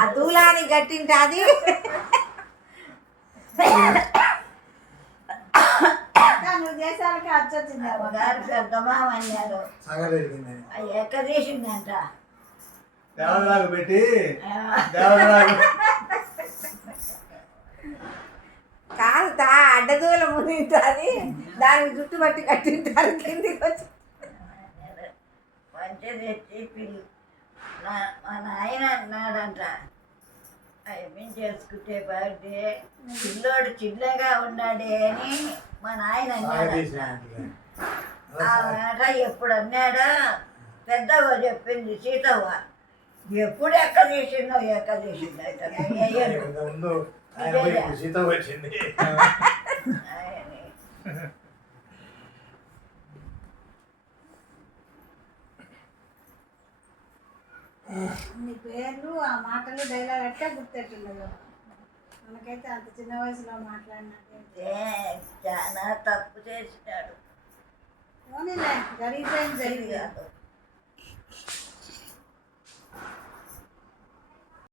ఆ దూలాని గట్టింటాది. నువ్వు చేసాలకి వచ్చొచ్చింది గారు పెద్దమామ అన్నారు ఎక్కడ చేసిందంట దేవతలాగా పెట్టి దేవతలాగా కాదు అడ్డదూల మునింటుంది, దానికి జుట్టు పట్టి కట్టింటారు కిందికి వచ్చి. మంచి తెచ్చి పిల్లి మా నాయన అన్నాడంట అవి చేసుకుంటే బర్త్డే పిల్లోడు చిన్నగా ఉన్నాడే అని మా నాయన అన్నాడంట. ఆ మాట ఎప్పుడు అన్నాడా పెద్దవ్వ చెప్పింది సీతవ్వ. ఎప్పుడు ఎక్కడ చేసిందో సీత వచ్చింది. నీ పేర్లు ఆ మాటలు డైలాగ్ అంటే గుర్తెట్టుండదు. మనకైతే అంత చిన్న వయసులో మాట్లాడినట్టే చాలా తప్పు చేసినాడు. జరిగిపోయింది.